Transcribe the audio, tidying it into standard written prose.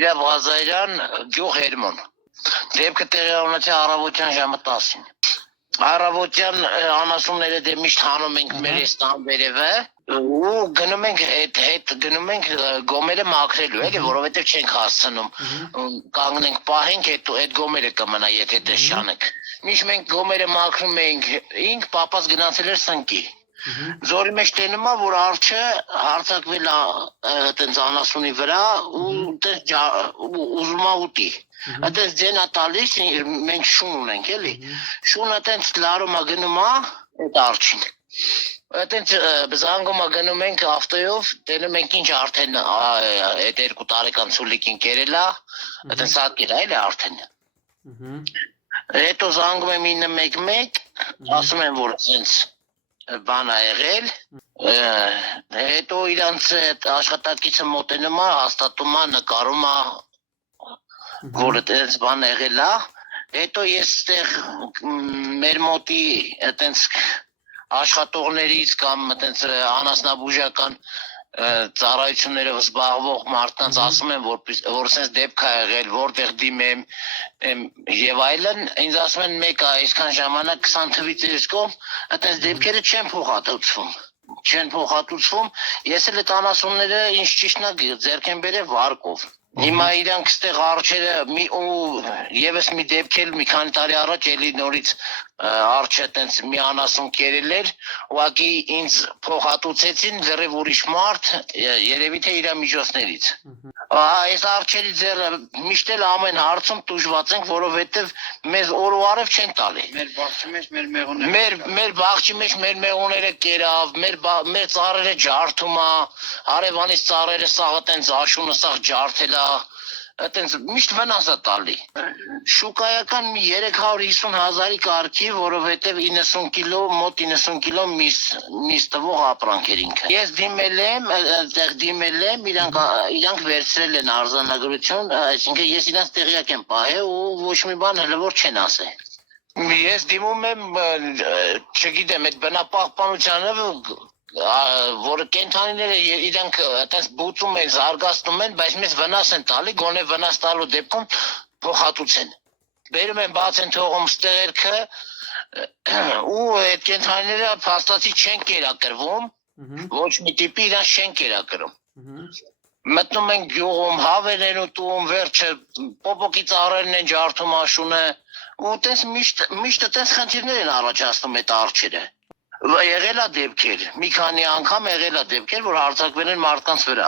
Վիրապ Ղազարյան, գյուղ Հերմոն։ Դեպքը տեղի ունեցել առավոտյան ժամը 10-ին։ Առավոտյան անասունները դե միշտ հանում ենք մեր այս տան վերևը ու գնում ենք հետ գնում ենք գոմերը մաքրելու էլի, որովհետև չենք հասցնում։ Կանգնենք պահենք, այդ գոմերը կմնա, եթե դες շանենք։ Միշտ մենք գոմերը մաքրում ենք, ինք պապաս գնացել էր սնկի։ Զորի մեջ տենում է, որ արջը հարձակվել է այտենց անասունի վրա ու ուզում է ուտի։ Այտենց ձենա տալիս, մենք շուն ունենք, էլի։ Շունը այտենց լարում է գնում է այդ արջին։ Այտենց զանգում է գնում ենք ավտոյով, տենում ենք ինչ արդեն այդ 2 տարեկան ցուլիկին կերել է, այտենց սատկել է, էլի արդեն։ Հետո զանգում եմ 911, ասում են, որ այտենց բան է եղել, հետո իրանց աշխատակիցը մոտենում է, հաստատում է, նկարում է, որ այտենց բան եղել է, հետո ես այդտեղ մեր մոտի այտենց աշխատողներից կամ այտենց անասնաբուժական ծառայություններով զբաղվող մարդկանց ասում են, որ sense դեպք է եղել, որտեղ դիմեմ եւ այլն, ինձ ասում են մեկը այսքան ժամանակ 20 թվից երկում, այտենց դեպքերը չեն փոխհատուցվում, ես էլ այդ անասունները ինչ ճիշտն է ձեռք եմ բերել վարկով։ Հիմա իրանք ստեղ արջերը եւս մի դեպք էլ մի քանի տարի առաջ էլի նորից արջը այտենց մի անասուն կերել էր, ուղղակի ինձ փոխհատուցեցին լրիվ ուրիշ մարդ, երևի թե իր միջոցներից։ Այս արջերի ձեռը միշտ էլ ամեն հարցում տուժված ենք, որովհետև մեզ օր ու արև չեն տալի։ Մեր բախչի մեջ մեր մեղուները։ Մեր բախչի մեջ մեր մեղուները կերավ, մեր ծառերը ջարդում է, հարևանից ծառերը սաղ այտենց աշունը սաղ ջարդել է, այտենց միշտ վնաս է տալի։ Շուկայական մի 350,000-ի կարգի, որովհետև 90 կիլո, մոտ 90 կիլո միս տվող ապրանք էր ինքը։ Ես դիմել եմ, իրանք վերցրել են արձանագրություն, այսինքն ես իրանց տեղյակ եմ պահել ու ոչ մի բան հələ որ չեն ասել։ Ես դիմում եմ, չգիտեմ, այդ բնապահպանությանը, որ կենթանիները իրանք այտենց բուծում են, զարգացնում են, բայց մեզ վնաս են տալի, գոնե վնաս տալու դեպքում փոխհատուցեն։ Բերում են բաց են թողում ստեղերքը ու այդ կենթանիները փաստացի չեն կերակրվում, ոչ մի տիպի իրանց չեն կերակրում։ Մտնում են գյուղում, հավեր են ուտում, վերջը պոպոկի ծառերն են ջարդում աշունը ու այտենց միշտ այտենց խնդիրներ են առաջացնում այդ արջերը։ Եղել է դեպքեր, մի քանի անգամ եղել է դեպքեր, որ հարձակվել են մարդկանց վրա։